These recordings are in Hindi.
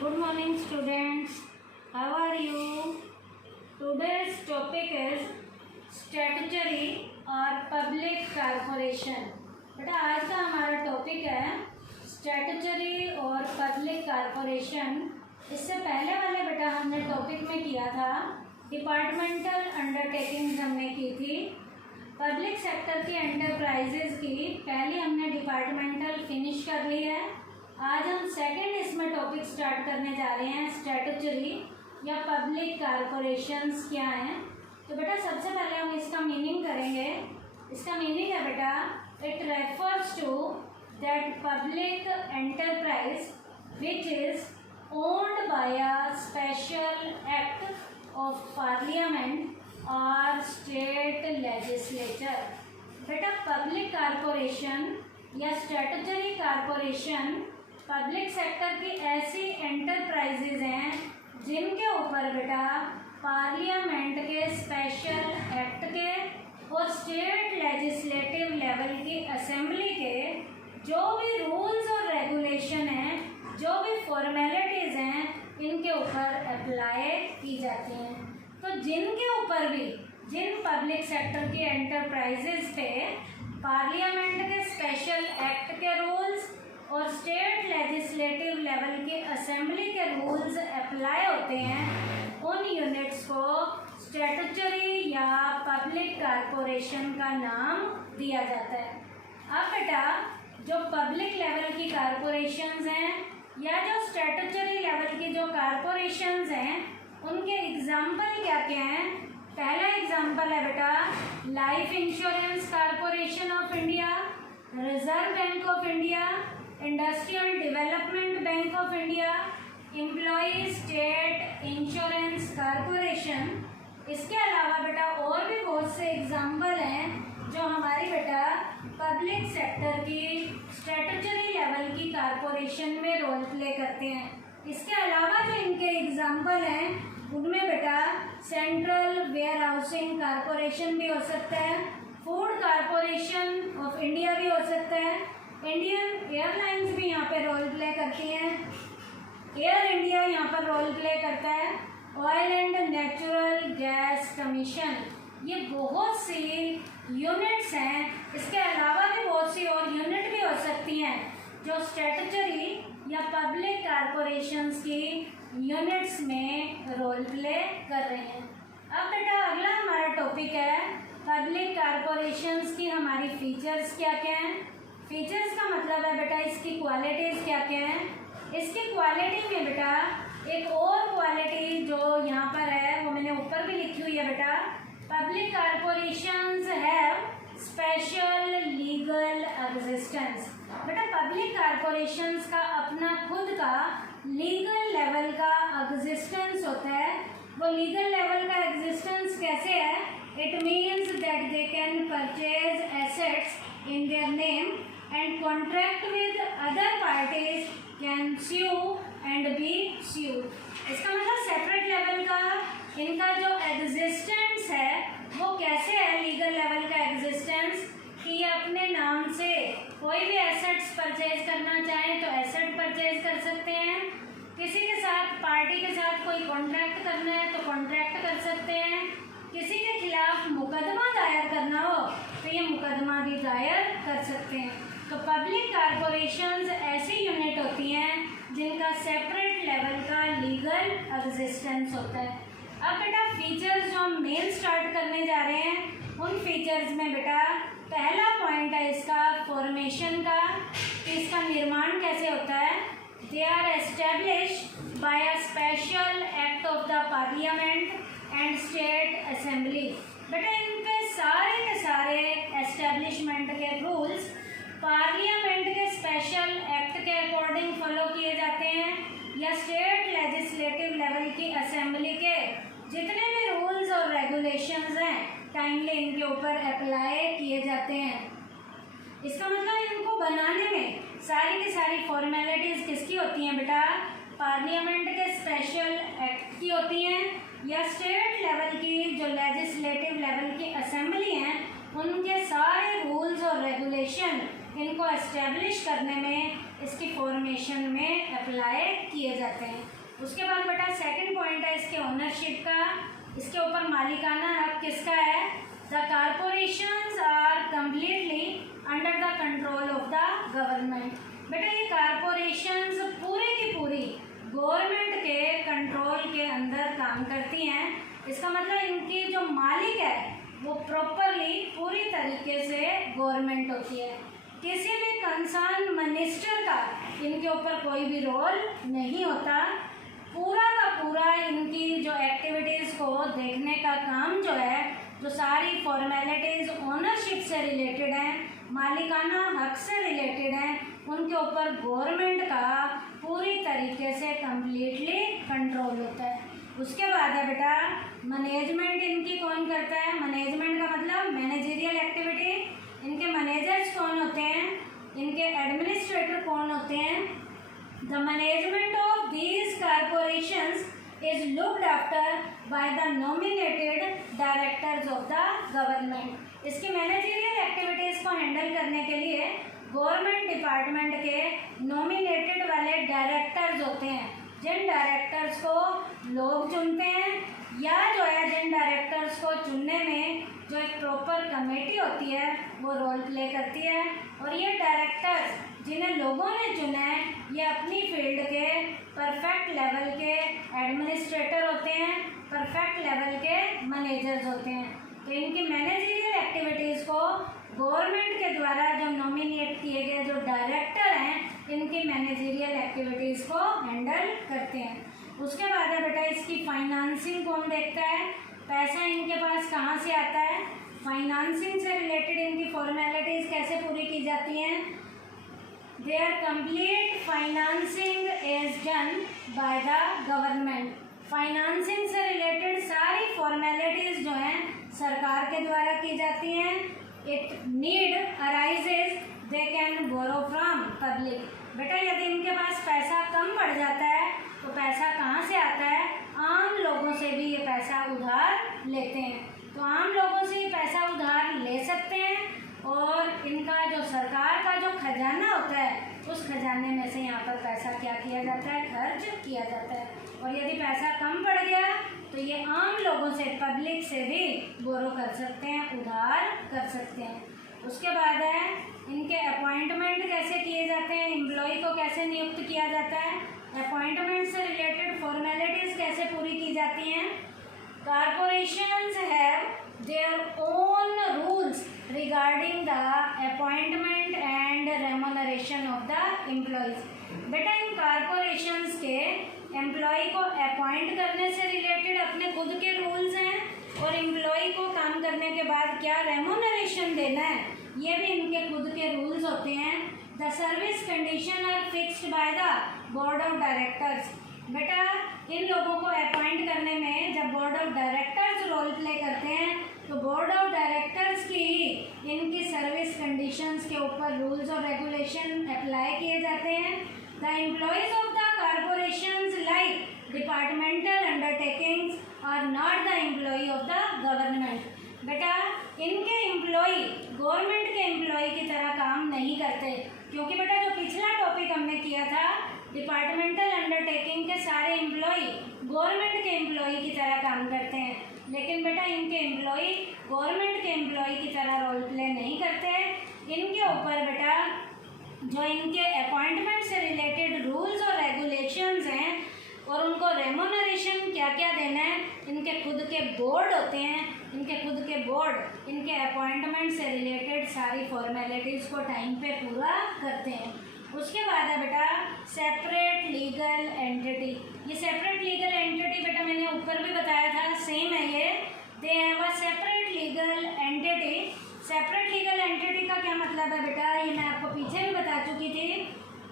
Good morning, students. How are you? Today's topic is statutory और public corporation. बेटा आज का हमारा टॉपिक है स्टैट्यूटरी और पब्लिक कॉरपोरेशन. इससे पहले वाले बेटा हमने टॉपिक में किया था डिपार्टमेंटल अंडरटेकिंग्स हमने की थी. पब्लिक सेक्टर की एंटरप्राइजेज की पहले हमने डिपार्टमेंटल फिनिश कर ली है. आज हम सेकंड इसमें टॉपिक स्टार्ट करने जा रहे हैं स्टैट्यूटरी या पब्लिक कॉरपोरेशंस क्या हैं. तो बेटा सबसे पहले हम इसका मीनिंग करेंगे. इसका मीनिंग है बेटा it refers to that public enterprise which is owned by a special act of parliament और स्टेट लेजिस्लेचर. बेटा पब्लिक कॉरपोरेशन या स्टैट्यूटरी कॉरपोरेशन पब्लिक सेक्टर की ऐसी एंटरप्राइजेज हैं जिनके ऊपर बेटा पार्लियामेंट के स्पेशल एक्ट के और स्टेट लेजिस्लेटिव लेवल की असेंबली के जो भी रूल्स और रेगुलेशन हैं, जो भी फॉर्मेलिटीज़ हैं, इनके ऊपर अप्लाई की जाती हैं. तो जिनके ऊपर भी जिन पब्लिक सेक्टर की एंटरप्राइजेज पे पार्लियामेंट के स्पेशल एक्ट के रूल्स और स्टेट लेजिस्लेटिव लेवल के असेंबली के रूल्स अप्लाई होते हैं, उन यूनिट्स को स्टैट्यूटरी या पब्लिक कॉरपोरेशन का नाम दिया जाता है. अब बेटा जो पब्लिक लेवल की कॉरपोरेशंस हैं या जो स्टैट्यूटरी लेवल की जो कॉरपोरेशंस हैं, उनके एग्जाम्पल क्या क्या हैं. पहला एग्जाम्पल है बेटा life insurance corporation of India, reserve bank of India, industrial development bank of India, employ state insurance corporation. इसके अलावा बेटा और भी बहुत से एग्जाम्पल हैं जो हमारी बेटा पब्लिक सेक्टर की स्टैट्यूटरी लेवल की कॉरपोरेशन में रोल प्ले करते हैं. इसके अलावा जो इनके एग्जाम्पल हैं उनमें बेटा सेंट्रल वेयर हाउसिंग कॉरपोरेशन भी हो सकता है, फूड कॉरपोरेशन ऑफ इंडिया भी हो सकता है, इंडियन एयरलाइंस भी यहाँ पे रोल प्ले करती हैं, एयर इंडिया यहाँ पर रोल प्ले करता है, oil and natural gas commission. ये बहुत सी यूनिट्स हैं. इसके अलावा भी बहुत सी और यूनिट भी हो सकती हैं जो स्टैट्यूटरी या पब्लिक कॉरपोरेशंस की यूनिट्स में रोल प्ले कर रहे हैं. अब बेटा अगला हमारा टॉपिक है पब्लिक कॉरपोरेशंस की हमारी फीचर्स क्या क्या हैं. फीचर्स का मतलब है बेटा इसकी क्वालिटीज़ क्या क्या हैं. इसकी क्वालिटी में बेटा एक और क्वालिटी जो यहाँ पर है वो मैंने ऊपर भी लिखी हुई है बेटा. Public corporations have special legal existence. बेटा पब्लिक कॉरपोरेशंस का अपना खुद का लीगल लेवल का एग्जिस्टेंस होता है. वो लीगल लेवल का एग्जिस्टेंस कैसे है? It means that they can purchase assets in their name and contract with other parties, can sue and be sued. इसका मतलब सेपरेट लेवल का इनका जो एग्जिस्टेंस है वो कैसे है लीगल लेवल का एग्जिस्टेंस कि ये अपने नाम से कोई भी एसेट्स परचेज करना चाहें तो एसेट परचेज कर सकते हैं. किसी के साथ पार्टी के साथ कोई कॉन्ट्रैक्ट करना है तो कॉन्ट्रैक्ट कर सकते हैं. किसी के खिलाफ मुकदमा दायर करना हो तो ये मुकदमा भी दायर कर सकते हैं. तो पब्लिक कॉरपोरेशंस ऐसी यूनिट होती हैं जिनका सेपरेट लेवल का लीगल एग्जिस्टेंस होता है. अब बेटा फीचर्स जो हम मेन स्टार्ट करने जा रहे हैं उन फीचर्स में बेटा पहला पॉइंट है इसका फॉर्मेशन का, कि इसका निर्माण कैसे होता है. They are established by a special act of the parliament and state assembly. बेटा इनके सारे के सारे एस्टेब्लिशमेंट के रूल्स पार्लियामेंट के स्पेशल एक्ट के अकॉर्डिंग फॉलो किए जाते हैं या स्टेट लेजिस्लेटिव लेवल की असेंबली के जितने भी रूल्स और रेगुलेशंस हैं टाइमली इनके ऊपर अप्लाई किए जाते हैं. इसका मतलब इनको बनाने में सारी की सारी फॉर्मेलिटीज़ किसकी होती हैं बेटा? पार्लियामेंट के स्पेशल एक्ट की होती हैं या स्टेट लेवल की जो लेजिस्लेटिव लेवल की असेंबली हैं उनके सारे रूल्स और रेगुलेशन इनको एस्टेब्लिश करने में इसकी फॉर्मेशन में अप्लाई किए जाते हैं। उसके बाद बेटा सेकंड पॉइंट है इसके ओनरशिप का। इसके ऊपर मालिकाना हक किसका है? The corporations are completely under the control of the government. बेटा ये कॉरपोरेशंस पूरी की पूरी गवर्नमेंट के कंट्रोल के अंदर काम करती हैं। इसका मतलब इनकी जो मालिक है वो प्रॉपरली पूरी तरीके से गवर्नमेंट होती है। किसी भी कंसर्न मिनिस्टर का इनके ऊपर कोई भी रोल नहीं होता। पूरा का पूरा इनकी जो एक्टिविटीज़ को देखने का काम जो है, जो सारी फॉर्मेलिटीज़ ओनरशिप से रिलेटेड हैं, मालिकाना हक से रिलेटेड हैं, उनके ऊपर गवर्नमेंट का पूरी तरीके से कम्प्लीटली कंट्रोल होता है। उसके बाद है बेटा मैनेजमेंट इनकी कौन करता है? मैनेजमेंट का मतलब मैनेजरियल एक्टिविटी। इनके मैनेजर्स कौन होते हैं? इनके एडमिनिस्ट्रेटर कौन होते हैं? The management of these corporations is looked after by the nominated directors of the government. इसकी मैनेजरियल एक्टिविटीज़ को हैंडल करने के लिए गवर्नमेंट डिपार्टमेंट के नॉमिनेटेड वाले डायरेक्टर्स होते हैं। जिन डायरेक्टर्स को लोग चुनते हैं या जो है जिन डायरेक्टर्स को चुनने में जो एक प्रॉपर कमेटी होती है वो रोल प्ले करती है। और ये डायरेक्टर्स जिन्हें लोगों ने चुना है ये अपनी फील्ड के परफेक्ट लेवल के एडमिनिस्ट्रेटर होते हैं, परफेक्ट लेवल के मैनेजर्स होते हैं। तो इनकी मैनेजरियल एक्टिविटीज़ को गवर्नमेंट के द्वारा जो नॉमिनेट किए गए जो डायरेक्टर हैं इनकी मैनेजरियल एक्टिविटीज़ को हैंडल करते हैं। उसके बाद है बेटा इसकी फाइनेंसिंग कौन देखता है? पैसा इनके पास कहाँ से आता है? फाइनेंसिंग से रिलेटेड इनकी फॉर्मेलिटीज़ कैसे पूरी की जाती हैं? Their complete financing is done by the government. Financing से रिलेटेड सारी फॉर्मेलिटीज़ जो हैं सरकार के द्वारा की जाती हैं। It need arises they can borrow from public. बेटा यदि इनके पास पैसा कम पड़ जाता है तो पैसा कहाँ से आता है? आम लोगों से भी ये पैसा उधार लेते हैं। तो आम लोगों से ये पैसा उधार ले सकते हैं और इनका जो सरकार का जो खजाना होता है उस खजाने में से यहाँ पर पैसा क्या किया जाता है? खर्च किया जाता है। और यदि पैसा कम पड़ गया तो ये आम लोगों से, पब्लिक से भी बोरो कर सकते हैं, उधार कर सकते हैं। उसके बाद है इनके अपॉइंटमेंट कैसे किए जाते हैं, एम्प्लॉय को कैसे नियुक्त किया जाता है, अपॉइंटमेंट से रिलेटेड फॉर्मेलिटीज़ कैसे पूरी की जाती हैं। Corporations have their own rules regarding the appointment and remuneration of the employees. बेटा इन कॉरपोरेशंस के एम्प्लॉय को अपॉइंट करने से रिलेटेड अपने खुद के रूल्स हैं और एम्प्लॉय को काम करने के बाद क्या रेम्यूनरेशन देना है ये भी इनके खुद के रूल्स होते हैं। The service condition are fixed by the board of directors. बेटा इन लोगों को अपॉइंट करने में जब board of directors role play करते हैं तो बोर्ड ऑफ डायरेक्टर्स की इनकी सर्विस कंडीशंस के ऊपर रूल्स और रेगुलेशन अप्लाई किए जाते हैं। The employees of the corporations like departmental undertakings are not the employ of the government. बेटा इनके एम्प्लॉय गवर्नमेंट के एम्प्लॉय की तरह काम नहीं करते, क्योंकि बेटा जो पिछला टॉपिक हमने किया था डिपार्टमेंटल अंडरटेकिंग के सारे एम्प्लॉय गवर्नमेंट के एम्प्लॉय की तरह काम करते हैं, लेकिन बेटा इनके एम्प्लॉय गवर्नमेंट के एम्प्लॉय की तरह रोल प्ले नहीं करते। इनके ऊपर बेटा जो इनके अपॉइंटमेंट से रिलेटेड रूल्स और रेगुलेशंस हैं और उनको रेम्यूनरेशन क्या क्या देना है, इनके खुद के बोर्ड होते हैं। इनके खुद के बोर्ड इनके अपॉइंटमेंट से रिलेटेड सारी फॉर्मेलिटीज़ को टाइम पे पूरा करते हैं। उसके बाद है बेटा सेपरेट लीगल एंटिटी। ये सेपरेट लीगल एंटिटी बेटा मैंने ऊपर भी बताया था, सेम है ये। They have a separate legal entity. Separate legal entity का क्या मतलब है बेटा, ये मैं आपको पीछे भी बता चुकी थी।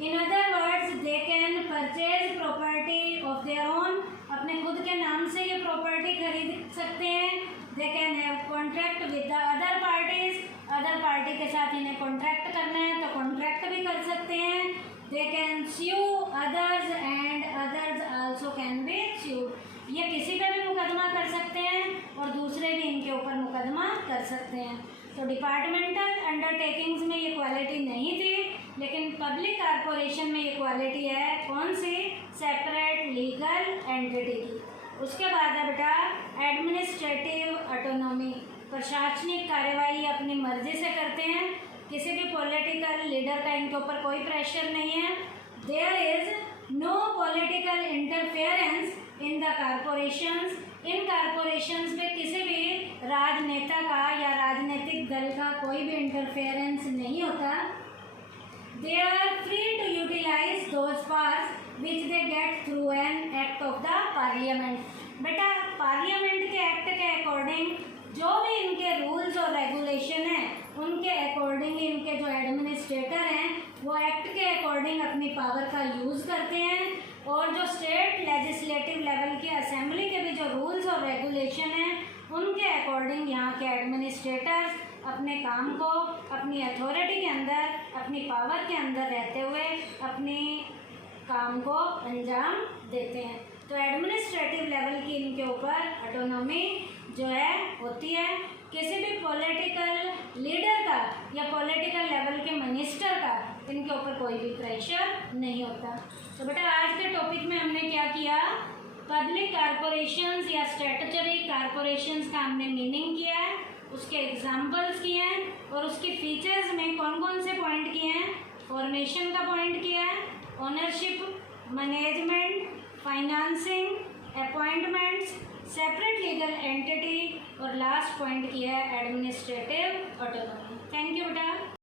In other words they can purchase property of their own. अपने खुद के नाम से ये प्रॉपर्टी खरीद सकते हैं। They can have contract with the other parties. Other party के साथ इन्हें कॉन्ट्रैक्ट करना है तो कॉन्ट्रैक्ट भी कर सकते हैं। They can sue others and others also can be sued. ये किसी पे भी मुकदमा कर सकते हैं और दूसरे भी इनके ऊपर मुकदमा कर सकते हैं। तो डिपार्टमेंटल अंडरटेकिंग्स में ये क्वालिटी नहीं थी, लेकिन पब्लिक कारपोरेशन में इक्वालिटी है कौन सी? सेपरेट लीगल एंटिटी की। उसके बाद है बेटा एडमिनिस्ट्रेटिव ऑटोनॉमी, प्रशासनिक कार्यवाही अपनी मर्जी से करते हैं, किसी भी पॉलिटिकल लीडर का इनके ऊपर कोई प्रेशर नहीं है। There is no political interference in the corporations, in corporations में किसी भी राजनेता का या राजनीतिक दल का कोई भी इंटरफेरेंस नहीं होता। They are free to utilise those powers which they get through an act of the parliament. बेटा पार्लियामेंट के एक्ट के अकॉर्डिंग जो भी इनके रूल्स और रेगुलेशन हैं उनके अकॉर्डिंग इनके जो एडमिनिस्ट्रेटर हैं वो एक्ट के अकॉर्डिंग अपनी पावर का यूज़ करते हैं, और जो स्टेट लेजिस्लेटिव लेवल की असेंबली के भी जो रूल्स और रेगुलेशन हैं उनके अकॉर्डिंग यहाँ के एडमिनिस्ट्रेटर्स अपने काम को अपनी अथॉरिटी के अंदर, अपनी पावर के अंदर रहते हुए अपने काम को अंजाम देते हैं। तो एडमिनिस्ट्रेटिव लेवल की इनके ऊपर ऑटोनॉमी जो है होती है। किसी भी पॉलिटिकल लीडर का या पॉलिटिकल लेवल के मिनिस्टर का इनके ऊपर कोई भी प्रेशर नहीं होता। तो बेटा आज के टॉपिक में हमने क्या किया? पब्लिक कारपोरेशंस या स्टैट्यूटरी कारपोरेशंस का हमने मीनिंग किया है, उसके एग्जांपल्स किए हैं और उसकी फीचर्स में कौन कौन से पॉइंट किए हैं। फॉर्मेशन का पॉइंट किया है, ownership, management, financing, appointments, separate legal entity और लास्ट पॉइंट किया है एडमिनिस्ट्रेटिव ऑटोनॉमी। थैंक यू बेटा।